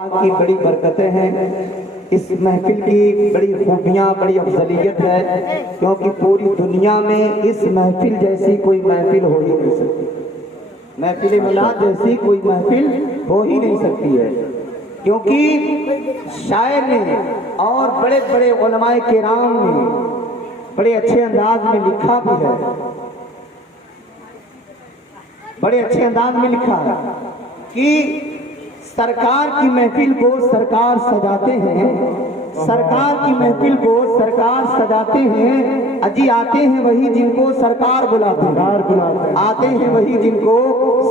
کی بڑی برکتیں ہیں، اس محفل کی بڑی خوبیاں، بڑی افضلیت ہے، کیونکہ پوری دنیا میں اس محفل جیسی کوئی محفل ہو ہی نہیں سکتی۔ محفل میلاد جیسی کوئی محفل ہو ہی نہیں سکتی ہے، کیونکہ شاعر نے اور بڑے بڑے علماء کرام نے بڑے اچھے انداز میں لکھا بھی ہے، بڑے اچھے انداز میں لکھا ہے کہ سرکار کی محفل کو سرکار سجاتے ہیں، سرکار کی محفل کو سرکار سجاتے ہیں، اجی آتے ہیں وہی جن کو سرکار بلاتے ہیں، آتے ہیں وہی جن کو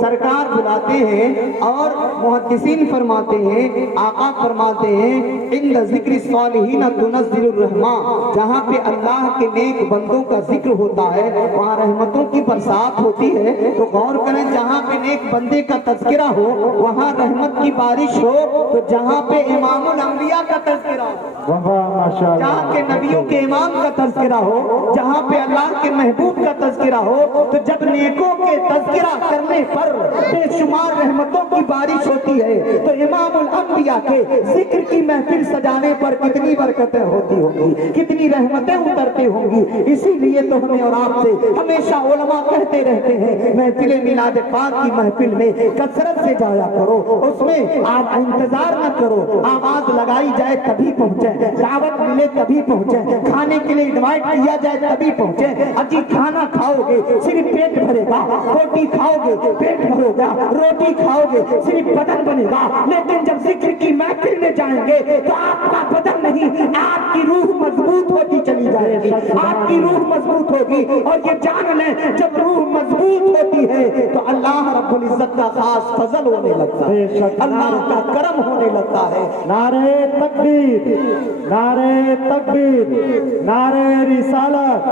سرکار بلاتے ہیں۔ اور محدثین فرماتے ہیں، آقا فرماتے ہیں، عند ذکر الصالحین تنزل الرحمہ، جہاں پہ اللہ کے نیک بندوں کا ذکر ہوتا ہے وہاں رحمتوں کی برسات ہوتی ہے۔ تو غور کریں، جہاں پہ نیک بندے کا تذکرہ ہو وہاں رحمت کی بارش ہو، تو جہاں پہ امام الانبیاء کا تذکرہ ہو، جہاں کے نبیوں کے امام کا تذکرہ ہو، جہاں پہ اللہ کے محبوب کا تذکرہ ہو، تو جب نیکوں کے تذکرہ کرنے پر بے شمار رحمتوں کی بارش ہوتی ہے، تو امام الانبیاء کے ذکر کی محفل سجانے پر کتنی برکتیں ہوتی ہوں گی، کتنی رحمتیں اترتی ہوں گی۔ اسی لیے تو ہمیں اور آپ سے ہمیشہ علماء کہتے رہتے ہیں، محفل میلاد پاک کی محفل میں کثرت سے جایا کرو، اس میں آپ انتظار نہ کرو، آواز لگائی جائے تبھی پہنچے، دعوت ملے تبھی پہنچے، کھانے کے لیے انوائٹ کیا جائے تبھی پہنچے۔ اجی کھانا کھاؤ گے صرف پیٹ بھرے گا، روٹی کھاؤ گے پیٹ بھرے گا، روٹی کھاؤ گے صرف بدن بنے گا، لیکن جب ذکر کی محفل میں جائیں گے تو آپ کا بدن نہیں، آپ کی روح مضبوط ہوتی چلی جائے گی، آپ کی روح مضبوط ہوگی۔ اور یہ جان لیں، جب روح مضبوط ہوتی ہے تو اللہ رب العزت کا خاص فضل ہونے لگتا ہے، اللہ کا کرم ہونے لگتا ہے۔ نعرہ تکبیر، نعرہ تکبیر، نعرہ رسالت،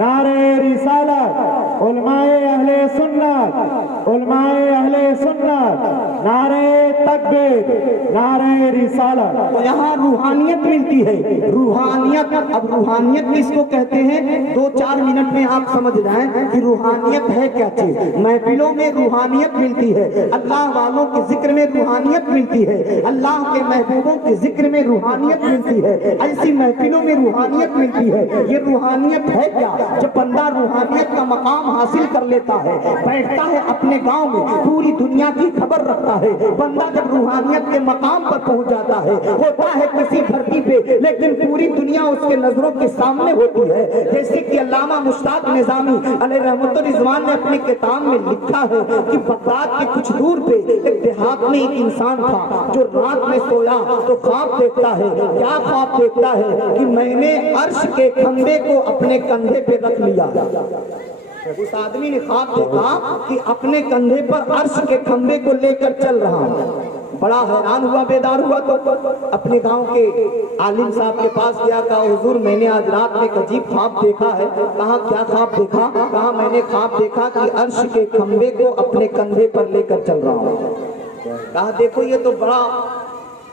نعرہ رسالت، علماء اہل سنت، علماء اہل سنت، نعرہ تکبیر، نعرہ رسالت۔ تو یہاں روحانیت ملتی ہے، روحانیت۔ اب روحانیت کس کو کہتے ہیں؟ 2-4 منٹ میں آپ سمجھ جائیں کہ روحانیت ہے کیا چیز۔ محفلوں میں روحانیت ملتی ہے، اللہ والوں کے ذکر میں روحانیت ملتی ہے، اللہ کے محبوبوں کے ذکر میں روحانیت ملتی ہے، ایسی محفلوں میں روحانیت ملتی ہے۔ یہ روحانیت ہے کیا؟ جب بندہ روحانیت کا مقام حاصل کر لیتا ہے، بیٹھتا ہے اپنے گاؤں میں، پوری دنیا کی خبر رکھتا ہے۔ بندہ جب روحانیت کے مقام پر پہنچ جاتا ہے، ہوتا ہے کسی دھرتی پہ لیکن پوری دنیا اس کے نظروں کے سامنے ہوتی ہے۔ جیسے کہ علامہ مشتاق نظامی علیہ رحمت الرضوان نے اپنے کتاب میں لکھا ہے کہ بغداد کے کچھ دور پہ ایک دیہات میں ایک انسان تھا جو رات میں سویا تو خواب دیکھتا ہے۔ کیا خواب دیکھتا ہے؟ کہ میں نے عرش کے کھمبے کو اپنے کندھے پہ رکھ لیا۔ اس آدمی نے خواب دیکھا کہ اپنے کندھے پر عرش کے کھمبے کو لے کر چل رہا ہوں۔ بڑا حیران ہوا، بیدار ہوا، تو اپنے گاؤں کے عالم صاحب کے پاس گیا، کہا حضور میں نے آج رات میں ایک عجیب خواب دیکھا ہے۔ کہا کیا خواب دیکھا؟ کہا میں نے خواب دیکھا کہ عرش کے کھمبے کو اپنے کندھے پر لے کر چل رہا ہوں۔ کہا دیکھو یہ تو بڑا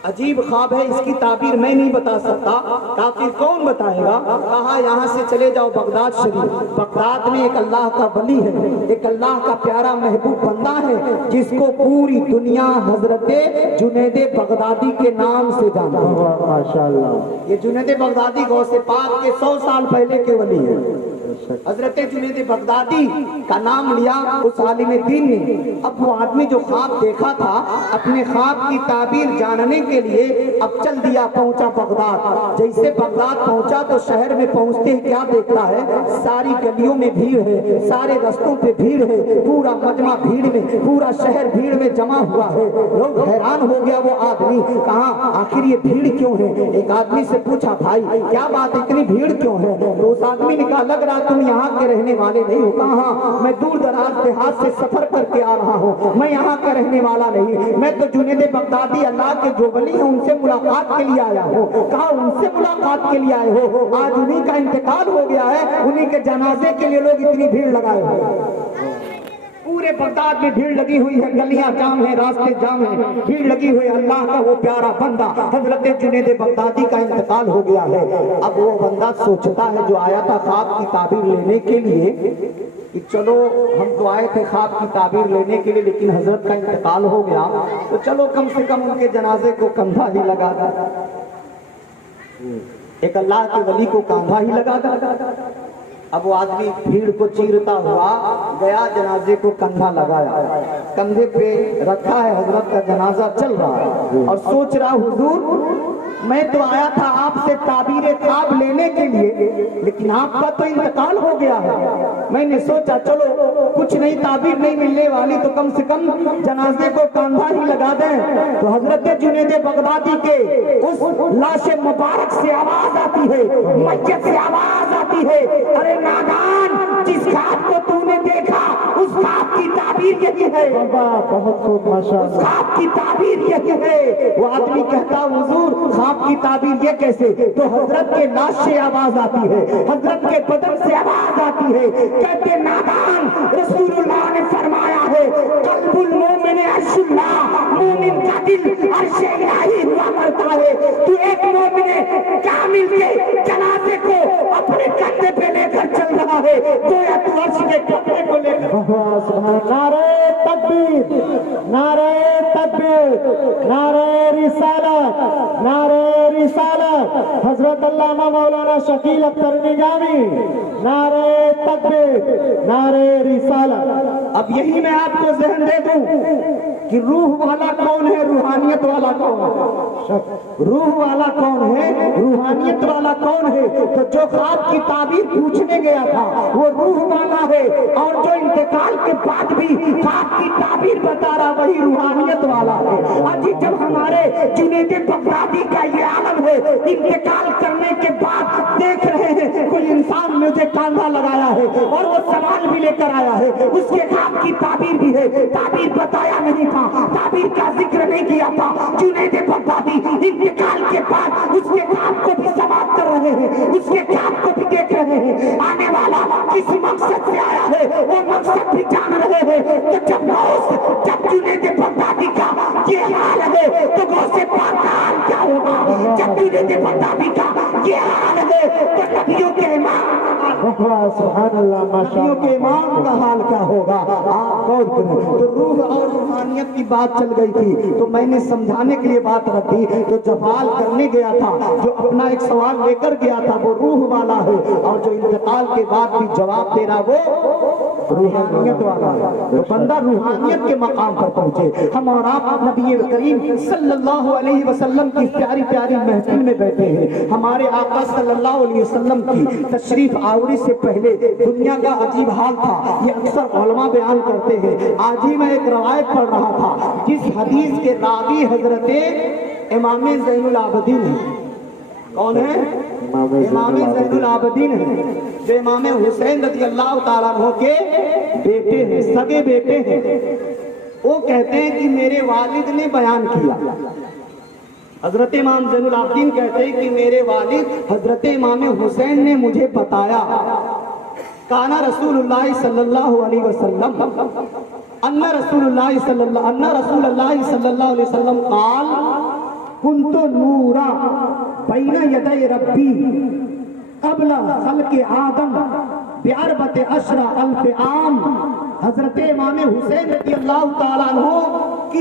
عجیب خواب ہے، اس کی تعبیر میں نہیں بتا سکتا۔ کہا پھر کون بتائے گا؟ کہا یہاں سے چلے جاؤ بغداد شریف، بغداد میں ایک اللہ کا ولی ہے، ایک اللہ کا پیارا محبوب بندہ ہے جس کو پوری دنیا حضرت جنید بغدادی کے نام سے جانتی ہے۔ ماشاءاللہ، یہ جنید بغدادی غوث پاک کے 100 سال پہلے کے ولی ہیں۔ حضرت جنید بغدادی کا نام لیا اس عالم دین نے۔ اب وہ آدمی جو خواب دیکھا تھا، اپنے خواب کی تعبیر جاننے کے لیے اب چل دیا، پہنچا بغداد۔ جیسے بغداد پہنچا تو شہر میں پہنچتے ہی کیا دیکھتا ہے؟ ساری گلیوں میں بھیڑ ہے، سارے رستوں پہ بھیڑ ہے، پورا مجمع بھیڑ میں، پورا شہر بھیڑ میں جمع ہوا ہے۔ لوگ حیران ہو گیا وہ آدمی، کہا آخر یہ بھیڑ کیوں ہے؟ ایک آدمی سے پوچھا بھائی کیا بات اتنی بھیڑ کیوں ہے؟ تو اس آدمی نے کہا لگ رہا تم یہاں کے رہنے والے نہیں ہو۔ کہا ہاں میں دور دراز دیہات سے سفر کر کے آ رہا ہوں، میں یہاں کا رہنے والا نہیں، میں تو جنید بغدادی اللہ کے جو ولی ہیں ان سے ملاقات کے لیے آیا ہوں۔ کہا ان سے ملاقات کے لیے آئے ہو؟ آج انہی کا انتقال ہو گیا ہے، انہی کے جنازے کے لیے لوگ اتنی بھیڑ لگائے ہوئے۔ پورے بغداد میں بھیڑ لگی ہوئی ہے، گلیاں جام ہیں، راستے جام ہیں، بھیڑ لگی ہوئی، اللہ کا وہ پیارا بندہ حضرت جنید بغدادی کا انتقال ہو گیا ہے۔ اب وہ بندہ سوچتا ہے جو آیا تھا خواب کی تعبیر لینے کے لیے کہ چلو ہم تو آئے تھے خواب کی تعبیر لینے کے لیے، لیکن حضرت کا انتقال ہو گیا تو چلو کم سے کم ان کے جنازے کو کندھا ہی لگا دیں۔ ایک اللہ کے ولی کو کاندھا ہی لگا دیں۔ اب وہ آدمی بھیڑ کو چیرتا ہوا گیا، جنازے کو کندھا لگایا، کندھے پہ رکھا ہے، حضرت کا جنازہ چل رہا ہے اور سوچ رہا حضور میں تو آیا تھا آپ سے تعبیر خواب لینے کے لیے، لیکن آپ کا تو انتقال ہو گیا ہے۔ میں نے سوچا چلو کچھ نئی تعبیر نہیں ملنے والی تو کم سے کم جنازے کو کاندھا ہی لگا دیں۔ تو حضرت جنید بغدادی کے اس لاش مبارک سے آواز آتی ہے، میت سے آواز آتی ہے، ارے نادان، جس خواب کو تو نے دیکھا اس خواب کی تعبیر یہی ہے، بہت خوب ماشاءاللہ، اس خواب کی تعبیر یہی ہے۔ وہ آدمی کہتا حضور خواب کی تعبیر یہ کیسے؟ تو حضرت کے لاش سے آواز آتی ہے، حضرت کے بدن سے آواز آتی ہے، کہتے نادان، رسول اللہ نے فرمایا ہے قلب المومن عرش اللہ، مومن کا دل عرش الہی ہوا کرتا ہے۔ تو ایک مومن کامل کے جنازے کو اپنے کندھے پہ لے کر چل رہا ہے، گویا تو عرش کے کندھے کو لے کر۔ نعرہ تکبیر، نعرہ تکبیر، نعرہ رسالت، نعرہ رسالت، حضرت علامہ مولانا شکیل اختر نظامی، نعرہ تکبیر، نعرہ رسالت۔ اب یہی میں آپ کو ذہن دے دوں کہ روح والا کون ہے، روحانیت والا کون ہے؟ روح والا کون ہے، روحانیت والا کون ہے؟ تو جو خواب کی تعبیر پوچھنے گیا تھا وہ روح والا ہے، اور جو انتقال کے بعد بھی خواب کی تعبیر بتا رہا وہی روحانیت والا ہے۔ ابھی جب ہمارے جنید بغدادی کا یہ عالم ہے، انتقال کرنے کے بعد دیکھ رہے ہیں کوئی انسان مجھے کاندھا لگایا ہے اور وہ سوال بھی لے کر آیا ہے، اس کے خواب کی تعبیر بھی ہے، تعبیر بتایا نہیں تھا، تعبیر کا ذکر نہیں کیا تھا۔ جنید بغدادی انتقال کے بعد اس کے خواب کو بھی سماعت کر رہے ہیں، اس کے خواب کو بھی دیکھ رہے ہیں، آنے والا کس مقصد سے آیا ہے وہ مقصد بھی جان رہے ہیں۔ تو جب جنید بغدادی کا یہ حال ہے تو غوث پاک کا حال کیا ہوگا؟ جب جنید بغدادی کا یہ حال ہے تو نبیوں کے امام، سبحان اللہ، نبیوں کے امام کا حال کیا ہوگا؟ آپ غور کریں۔ تو روح اور روحانیت کی بات چل گئی تھی تو میں نے سمجھانے کے لیے بات رکھی، تو جب حال کرنے گیا تھا جو اپنا ایک سوال لے کر گیا تھا وہ روح والا ہے، اور جو انتقال کے بعد بھی جواب دے رہا وہ روحانیت والا ہے۔ تو بندہ روحانیت کے مقام پر پہنچے۔ ہم اور آپ نبی کریم صلی اللہ علیہ وسلم کی پیاری پیاری محفل میں بیٹھے ہیں۔ ہمارے آقا صلی اللہ علیہ وسلم کی تشریف آوری سے پہلے دنیا کا عجیب حال تھا، یہ اکثر علماء بیان کرتے ہیں۔ آج ہی میں ایک روایت پڑھ رہا تھا جس حدیث کے راوی حضرت امام زین العابدین ہیں۔ کون ہے؟ امام زین العابدین ہیں، جو امام حسین رضی اللہ تعالیٰ عنہ کے بیٹے ہیں، سگے بیٹے ہیں۔ وہ کہتے ہیں کہ میرے والد نے بیان کیا، حضرت امام زین العابدین کہتے ہیں کہ میرے والد حضرت امام حسین نے مجھے بتایا، کانا رسول اللہ صلی اللہ علیہ وسلم، ان رسول اللہ صلی اللہ علیہ وسلم قال کنت نورا بین یدی ربی قبل خلق آدم باربعۃ عشر الف عام۔ حضرت امام حسین رضی اللہ تعالیٰ عنہ کی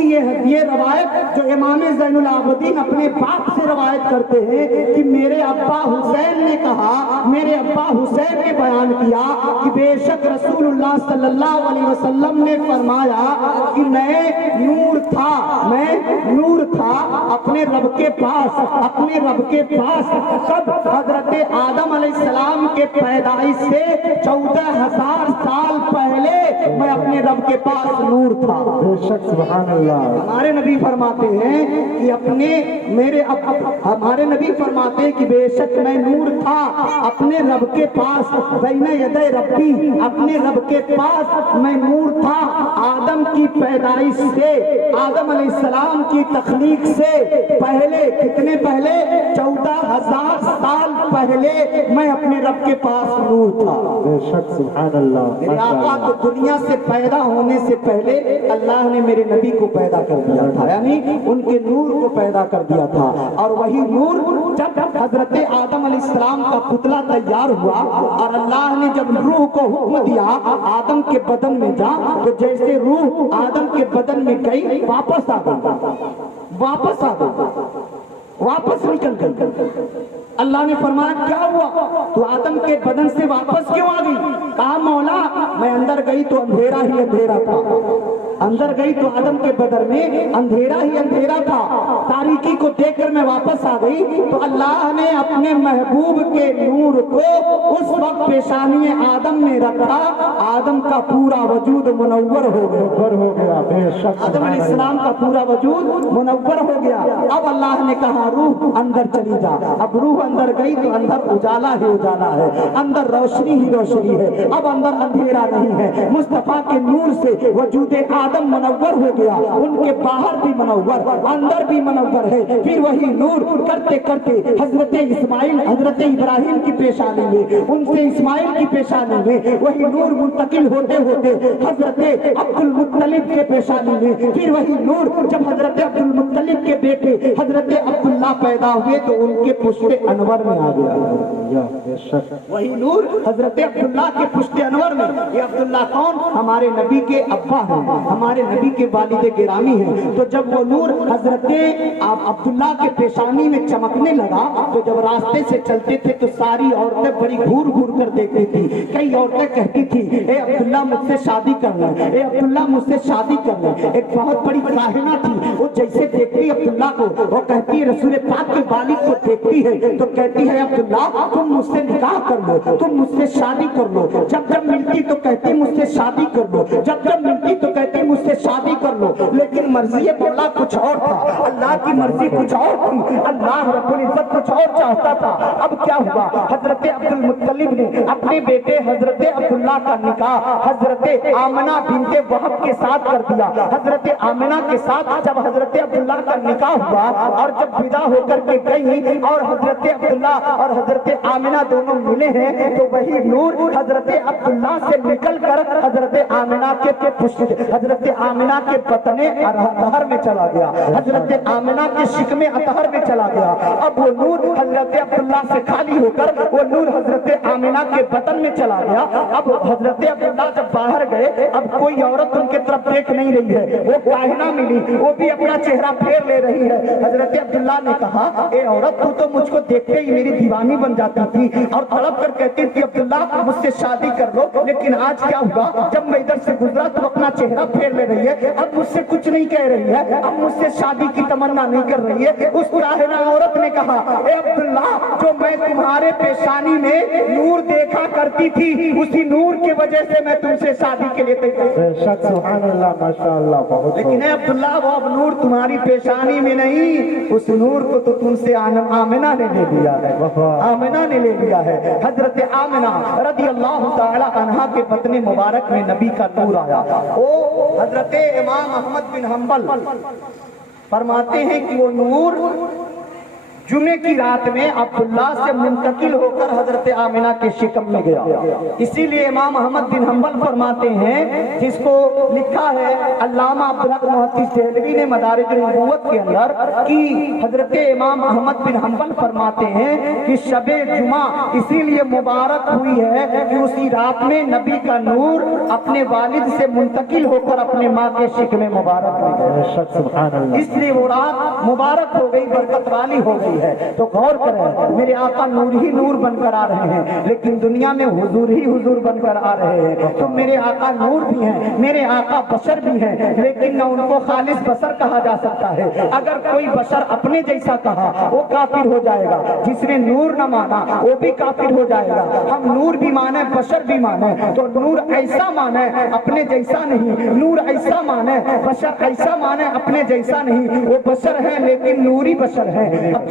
یہ روایت جو امام زین العابدین اپنے باپ سے روایت کرتے ہیں کہ میرے ابا حسین نے کہا، میرے ابا حسین نے بیان کیا کہ بے شک رسول اللہ صلی اللہ علیہ وسلم نے فرمایا کہ میں نور تھا اپنے رب کے پاس کب؟ حضرت آدم علیہ السلام کے پیدائش سے 14,000 سال پہلے میں اپنے رب کے پاس نور تھا۔ بے شک سبحان اللہ۔ ہمارے نبی فرماتے ہیں کہ ہمارے نبی فرماتے ہیں کہ بے شک میں نور تھا اپنے رب کے پاس، بین یدی ربی، اپنے رب کے پاس میں نور تھا۔ آدم کی پیدائش سے، آدم علیہ السلام کی تخلیق سے پہلے، کتنے پہلے؟ 14,000 سال پہلے میں اپنے رب کے پاس نور تھا۔ بے شک سبحان اللہ، میرے آقا تو دنیا سے پیدا ہونے سے پہلے اللہ نے میرے نبی کو پیدا کر دیا تھا، یعنی ان کے نور کو پیدا کر دیا تھا۔ اور وہی نور جب حضرت آدم علیہ السلام کا پتلا تیار ہوا اور اللہ نے جب روح کو حکم دیا آدم کے بدن میں جا، تو جیسے روح آدم کے بدن میں گئی واپس آ گئی، واپس آ گئی، واپس نکل گئی۔ اللہ نے فرمایا کیا ہوا؟ تو آدم کے بدن سے واپس کیوں آ گئی؟ کہا مولا میں اندر گئی تو اندھیرا ہی اندھیرا تھا، اندر گئی تو آدم کے بدن میں اندھیرا ہی اندھیرا تھا، تاریکی کو دیکھ کر میں واپس آ گئی۔ تو اللہ نے اپنے محبوب کے نور کو اس وقت پیشانی آدم میں رکھا، آدم کا پورا وجود منور ہو گیا، بے شک آدم علیہ السلام کا پورا وجود منور ہو گیا۔ اب اللہ نے کہا روح اندر چلی جا، اب روح اندر گئی تو اندر اجالا ہی اجالا ہے، اندر روشنی ہی روشنی ہے، اب اندر اندھیرا نہیں ہے۔ مصطفیٰ کے نور سے وجود آدم منور ہو گیا، ان کے باہر بھی منور، اندر بھی منور ہے۔ پھر وہی نور کرتے کرتے حضرت اسماعیل، حضرت ابراہیم کی پیشانی میں، ان سے اسماعیل کی پیشانی میں وہی نور منتقل ہوتے ہوتے حضرت عبد المطلب کے پیشانی میں، پھر وہی نور جب حضرت عبد المطلب کے بیٹے حضرت عبداللہ پیدا ہوئے تو ان کے پشت انور میں آ گیا، بے شک وہی نور حضرت عبداللہ کے پشت انور میں۔ یہ عبداللہ کون؟ ہمارے نبی کے ابا ہیں، ہمارے نبی کے والد گرامی ہیں۔ تو جب وہ نور حضرت عبداللہ کے پیشانی میں چمکنے لگا تو جب راستے سے چلتے تھے تو ساری عورتیں بڑی گھور گھور کر دیکھتی تھی۔ کئی عورتیں کہتی تھی اے عبداللہ مجھ سے شادی کر لیں، اے عبداللہ مجھ سے شادی کر لیں۔ ایک بہت بڑی کاہنہ تھی، وہ جیسے دیکھتی عبداللہ کو، وہ کہتی ہے رسول پاک کے والد کو دیکھتی ہے تو کہتی ہے عبداللہ تم مجھ سے نکاح کر لو، تم مجھ سے شادی کر لو۔ جب جب ملتی تو کہتی مجھ سے شادی کر لو، جب جب ملتی تو کہتی مجھ سے شادی کر لو۔ لیکن مرضی مولا کچھ اور تھا، اللہ کی مرضی کچھ اور تھی، اللہ رب العزت کچھ اور چاہتا تھا۔ اب کیا ہوا؟ حضرت عبد المطلب نے اپنے بیٹے حضرت عبداللہ کا نکاح حضرت آمنہ بنت وہب کے ساتھ کر دیا۔ حضرت آمنہ کے ساتھ جب حضرت عبداللہ کا نکاح ہوا اور جب ودا ہو کر کے گئی اور حضرت عبداللہ اور حضرت آمنہ دونوں ملے ہیں تو وہی نور حضرت عبداللہ سے نکل کر حضرت آمنہ کے پشت، حضرت آمنہ کے بطن اطہر میں چلا گیا، حضرت آمنہ کے شکم اطہر میں چلا گیا۔ اب وہ نور حضرت عبداللہ سے خالی ہو کر وہ نور حضرت آمنہ کے بطن میں چلا گیا۔ اب حضرت عبداللہ جب باہر گئے اب کوئی عورت ان کے طرف دیکھ نہیں رہی ہے، وہ کاہنہ ملی، وہ بھی اپنا چہرہ پھیر لے رہی ہے۔ حضرت عبداللہ نے کہا اے عورت تو مجھ کو دیکھتے ہی میری دیوانی بن جاتی تھی اور تڑپ کر کہتی تھی عبداللہ مجھ سے شادی کر لو، لیکن آج کیا ہوا جب میں ادھر سے گزرا تو اپنا چہرہ پھیر لے رہی ہے، اب مجھ سے کچھ نہیں کہہ رہی ہے، اب مجھ سے شادی کی تمنا نہیں کر رہی ہے۔ اس کاہنہ عورت نے کہا اے عبداللہ جو میں تمہارے پیشانی میں نور دیکھا کرتی تھی اسی نور کی وجہ سے میں تم سے شادی کے لیے تیار ہوں۔ بے شک سبحان اللہ، ماشاء اللہ، بہت لیکن اے عبداللہ وہ اب نور تمہاری پیشانی میں نہیں، اس نور کو تو تم سے آمنہ نے لے لیا ہے، آمنہ نے لے لیا ہے۔ حضرت آمنہ رضی اللہ تعالی عنہا کے بطن مبارک میں نبی کا نور آیا۔ وہ حضرت امام احمد بن حنبل فرماتے ہیں کہ وہ نور جمعے کی رات میں عبداللہ سے منتقل ہو کر حضرت آمنہ کے شکم میں گیا۔ اسی لیے امام احمد بن حنبل فرماتے ہیں جس کو لکھا ہے علامہ عبدالحق محدث دہلوی نے مدارج النبوت کے اندر کہ حضرت امام احمد بن حنبل فرماتے ہیں کہ شب جمعہ اسی لیے مبارک ہوئی ہے کہ اسی رات میں نبی کا نور اپنے والد سے منتقل ہو کر اپنے ماں کے شکم مبارک میں گیا، بے شک سبحان اللہ۔ اس لیے وہ رات مبارک ہو گئی، برکت والی ہو گئی ہے۔ تو غور کریں میرے آقا نور ہی نور بن کر آ رہے ہیں لیکن دنیا میں حضور ہی حضور بن کر آ رہے ہیں۔ تو میرے آقا نور بھی ہیں، میرے آقا بشر بھی ہیں، لیکن نہ ان کو خالص بشر کہا جا سکتا ہے۔ اگر کوئی بشر اپنے جیسا کہا وہ کافر ہو جائے گا، جس نے نور نہ مانا وہ بھی کافر ہو جائے گا۔ ہم نور بھی مانے بشر بھی مانے، تو نور ایسا مانے اپنے جیسا نہیں، نور ایسا مانے بشر ایسا مانے اپنے جیسا نہیں۔ وہ بشر ہے لیکن نوری بشر ہے۔ اب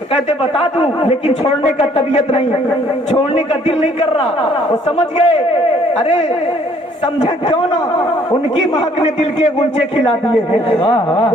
تو کہتے بتا دوں، لیکن چھوڑنے کا طبیعت نہیں، چھوڑنے کا دل نہیں کر رہا۔ وہ سمجھ گئے، ارے سمجھا کیوں نہ، ان کی مہک نے دل کے گنچے کھلا دیے ہیں،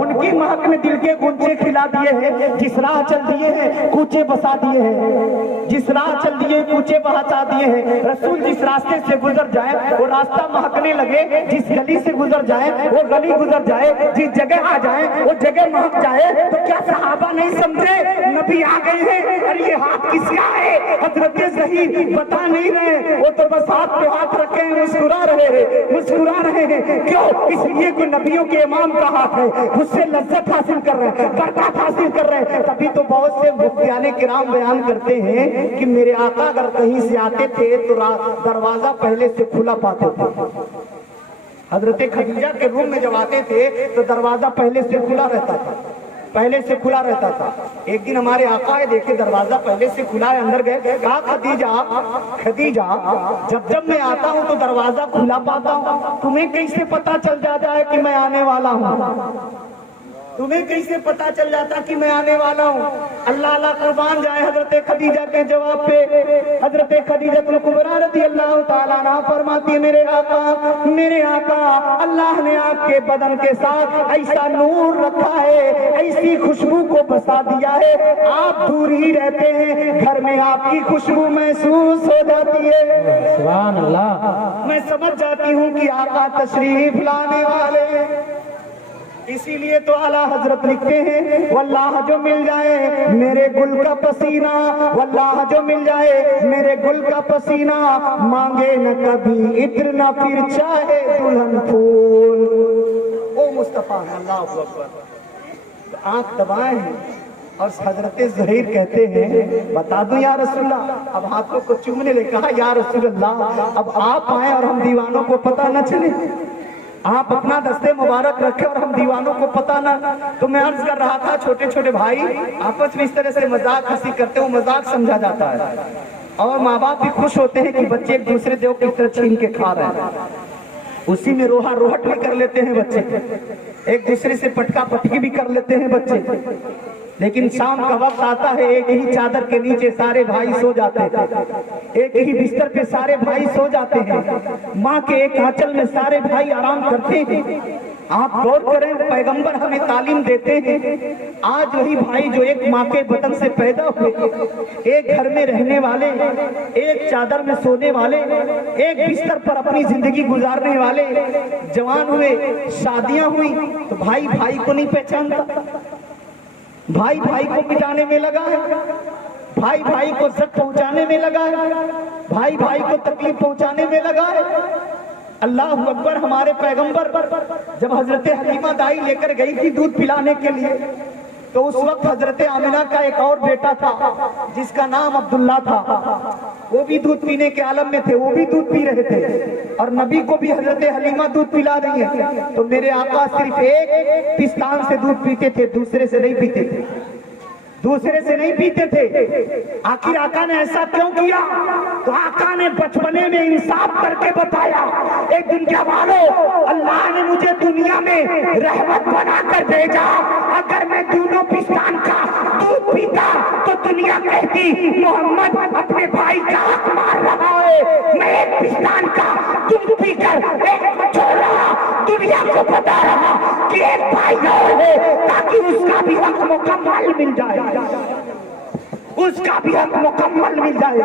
ان کی مہک نے دل کے گنچے کھلا دیے ہیں۔ جس راہ چل دیے ہیں کوچے بسا دیے ہیں، جس راہ چل دیے کوچے بسا دیے ہیں۔ رسول جس راستے سے گزر جائے وہ راستہ مہکنے لگے، جس گلی سے گزر جائے وہ گلی گزر جائے، جس جگہ آ جائے وہ جگہ مہک جائے۔ تو کیا صحابہ نہیں سمجھے نبی آ گئے ہیں؟ اور یہ ہاتھ کس کا ہے؟ حضرت ظہیر بتا نہیں رہے، وہ تو بس ہاتھ پہ ہاتھ رکھے ہیں، مسکرا رہے ہیں، مسکرا رہے ہیں۔ کیوں؟ اس لیے کہ نبیوں کے امام کا ہاتھ ہے، اس سے لذت حاصل کر رہے ہیں، برکات حاصل کر رہے ہیں۔ تبھی تو بہت سے مفتیان کرام بیان کرتے ہیں کہ میرے آقا اگر کہیں سے آتے تھے تو دروازہ پہلے سے کھلا پاتے تھے۔ حضرت خدیجہ کے روم میں جب آتے تھے تو دروازہ پہلے سے کھلا رہتا تھا، پہلے سے کھلا رہتا تھا۔ ایک دن ہمارے آقا ہے دیکھے دروازہ پہلے سے کھلا ہے، اندر گئے، کہا خدیجہ جب میں آتا ہوں تو دروازہ کھلا پاتا ہوں، تمہیں کیسے پتا چل جاتا ہے کہ میں آنے والا ہوں؟ تمہیں کیسے پتا چل جاتا کہ میں آنے والا ہوں؟ اللہ قربان جائے حضرت خدیجہ کے جواب پہ حضرت خدیجہ کبریٰ رضی اللہ تعالیٰ عنہ فرماتی ہے، میرے آقا اللہ نے آپ کے بدن کے ساتھ ایسا نور رکھا ہے، ایسی خوشبو کو بسا دیا ہے، آپ دور ہی رہتے ہیں گھر میں آپ کی خوشبو محسوس ہو جاتی ہے۔ سبحان اللہ، میں سمجھ جاتی ہوں کہ آقا تشریف لانے والے ہیں۔ اسی لیے تو اعلیٰ حضرت لکھتے ہیں، واللہ جو مل جائے میرے گل کا پسینہ، واللہ جو مل جائے میرے گل کا پسینہ، مانگے نہ کبھی عطر نہ پھر چاہے دلہن پھول۔ او مصطفیٰ اللہ اکبر۔ تو آنکھ دبائیں ہیں اور حضرت ظہیر کہتے ہیں بتا دوں یا رسول اللہ، اب ہاتھوں کو چومنے لے، کہا یا رسول اللہ اب آپ آئیں اور ہم دیوانوں کو پتہ نہ چلے، آپ اپنا دستے مبارک رکھے اور ہم دیوانوں کو پتہ نہ۔ تو میں عرض کر رہا تھا چھوٹے چھوٹے بھائی آپس میں اس طرح سے مذاق ہنسی کرتے ہیں، وہ مذاق سمجھا جاتا ہے، اور ماں باپ بھی خوش ہوتے ہیں کہ بچے ایک دوسرے دیو کی طرح چھین کے کھا رہے ہیں، اسی میں روحا روہٹ بھی کر لیتے ہیں بچے، ایک دوسرے سے پٹکا پٹکی بھی کر لیتے ہیں بچے۔ لیکن شام کا وقت آتا ہے، ایک ہی چادر کے نیچے سارے بھائی سو جاتے ہیں، ایک ہی بستر پہ سارے بھائی سو جاتے ہیں، ماں کے ایک آنچل میں سارے بھائی آرام کرتے ہیں۔ آپ غور کریں، پیغمبر ہمیں تعلیم دیتے ہیں، آج وہی بھائی جو ایک ماں کے بطن سے پیدا ہوئے، ایک گھر میں رہنے والے، ایک چادر میں سونے والے، ایک بستر پر اپنی زندگی گزارنے والے جوان ہوئے، شادیاں ہوئی تو بھائی بھائی کو نہیں پہچانتا، بھائی بھائی کو مٹانے میں لگا ہے، بھائی بھائی کو زخم پہنچانے میں لگا ہے، بھائی بھائی کو تکلیف پہنچانے میں لگا ہے۔ اللہ اکبر۔ ہمارے پیغمبر جب حضرت حلیمہ دائی لے کر گئی تھی دودھ پلانے کے لیے تو اس وقت حضرت آمنہ کا ایک اور بیٹا تھا جس کا نام عبداللہ تھا، وہ بھی دودھ پینے کے عالم میں تھے، وہ بھی دودھ پی رہے تھے اور نبی کو بھی حضرت حلیمہ دودھ پلا رہی ہے۔ تو میرے آقا صرف ایک پستان سے دودھ پیتے تھے، دوسرے سے نہیں پیتے تھے، دوسرے سے نہیں پیتے تھے۔ آخر آقا نے ایسا کیوں کیا؟ تو آقا نے بچپنے میں انصاف کر کے بتایا، ایک دن کیا والو اللہ نے مجھے دنیا میں رحمت بنا کر بھیجا، اگر میں دونوں پستان کا دودھ پیتا تو دنیا کہتی محمد اپنے بھائی کا حق مار رہا ہے، میں ایک پستان کا دودھ پی کر ایک کو چھوڑ رہا، دنیا کو بتا رہا کہ ایک بھائی اور ہے تاکہ اس کا بھی حق مکمل مل جائے، اس کا بھی حق مکمل مل جائے۔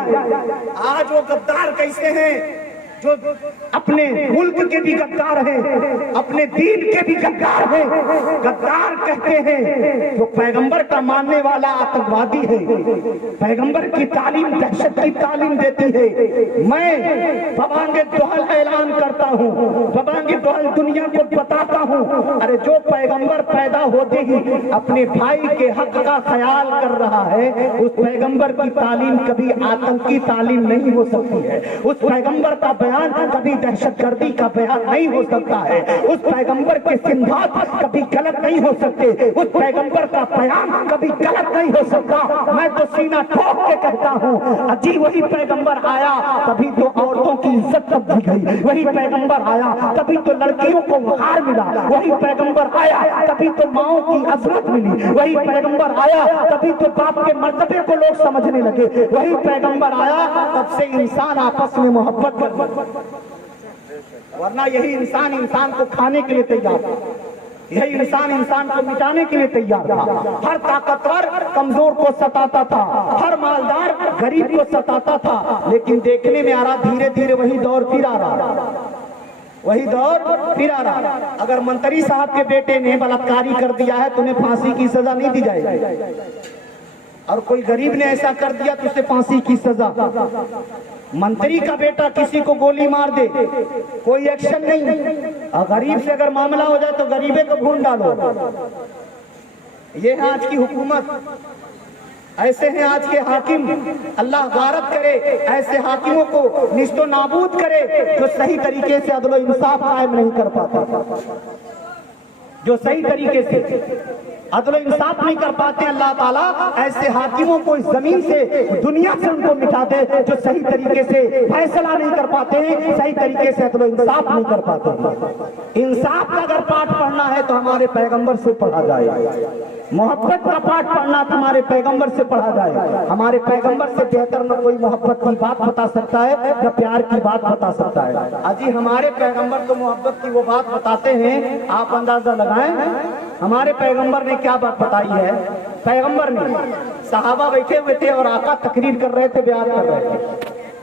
آج وہ غدار کیسے ہیں جو اپنے ملک کے بھی غدار ہیں، اپنے دین کے بھی غدار ہیں۔ غدار کہتے ہیں جو پیغمبر کا ماننے والا آتنکوادی ہے، پیغمبر کی تعلیم دہشت کی تعلیم دیتی ہے۔ میں ببانگ دوحل اعلان کرتا ہوں، ببانگ دوحل دنیا کو بتاتا ہوں، ارے جو پیغمبر پیدا ہوتے ہی اپنے بھائی کے حق کا خیال کر رہا ہے، اس پیغمبر کی تعلیم کبھی آتنکی تعلیم نہیں ہو سکتی ہے، اس پیغمبر کا بیان کبھی دہشت گردی کا بیان نہیں ہو سکتا ہے، اس پیغمبر کے سندھات کبھی غلط نہیں ہو سکتے، اس پیغمبر کا بیان کبھی غلط نہیں ہو سکتا۔ میں تو سینہ ٹھوک کے کہتا ہوں اجی وہی پیغمبر آیا تبھی تو عورتوں کی عزت تب دی گئی، وہی پیغمبر آیا تبھی تو لڑکیوں کو وقار ملا، وہی پیغمبر آیا تبھی تو ماؤں کی عظمت ملی، وہی پیغمبر آیا تبھی تو باپ کے مرتبے کو لوگ سمجھنے لگے. وہی پیغمبر آیا تب سے انسان آپس میں محبت کرنے لگے. ورنہ یہی انسان کو کھانے کے لیے تیار تھا, یہی انسان کو مٹانے کے لیے تیار تھا. ہر طاقتور کمزور کو ستاتا تھا, ہر مالدار غریب کو ستاتا تھا. لیکن دیکھنے میں آ رہا دھیرے دھیرے وہی دور پھر آ رہا, وہی دور پھر آ رہا. اگر منتری صاحب کے بیٹے نے بلاత్కాری کر دیا ہے تو انہیں پھانسی کی سزا نہیں دی جائے گی, اور کوئی غریب نے ایسا کر دیا تو اسے پھانسی کی سزا. منتری کا بیٹا کسی کو گولی مار دے کوئی ایکشن نہیں, اور غریب سے اگر معاملہ ہو جائے تو غریبے کو بھون ڈالو. یہ ہے آج کی حکومت, ایسے ہیں آج کے حاکم. اللہ غارت کرے ایسے حاکموں کو, نیست و نابود کرے جو صحیح طریقے سے عدل و انصاف قائم نہیں کر پاتا, جو صحیح طریقے سے عدل و انصاف نہیں کر پاتے. اللہ تعالیٰ ایسے حاکموں کو اس زمین سے, دنیا سے ان کو مٹا دے جو صحیح طریقے سے فیصلہ نہیں کر پاتے ہیں, صحیح طریقے سے عدل و انصاف نہیں کر پاتے. انصاف کا اگر پاٹ پڑھنا ہے تو ہمارے پیغمبر سے پڑھا جائے, محبت کا پاٹ پڑھنا تو ہمارے پیغمبر سے پڑھا جائے. ہمارے پیغمبر سے بہتر نہ کوئی محبت کی بات بتا سکتا ہے نہ پیار کی بات بتا سکتا ہے. اجی ہمارے پیغمبر تو محبت کی وہ بات بتاتے ہیں, آپ اندازہ لگائیں ہمارے پیغمبر نے کیا بات بتائی ہے. پیغمبر نے, صحابہ بیٹھے ہوئے تھے اور آقا تقریر کر رہے تھے, بیان کر رہے تھے.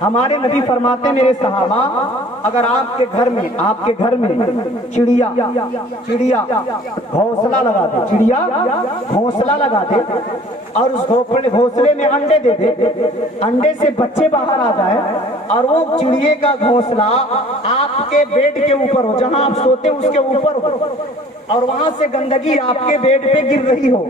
ہمارے نبی فرماتے میرے صحابہ, اگر آپ کے گھر میں چڑیا گھونسلہ لگا دے, چڑیا گھونسلہ لگا دے اور اس گھونسلے میں انڈے دے دے, انڈے سے بچے باہر آ جائے اور وہ چڑیے کا گھونسلہ آپ کے بیڈ کے اوپر ہو, جہاں آپ سوتے اس کے اوپر ہو, اور وہاں سے گندگی آپ کے بیڈ پہ گر رہی ہو,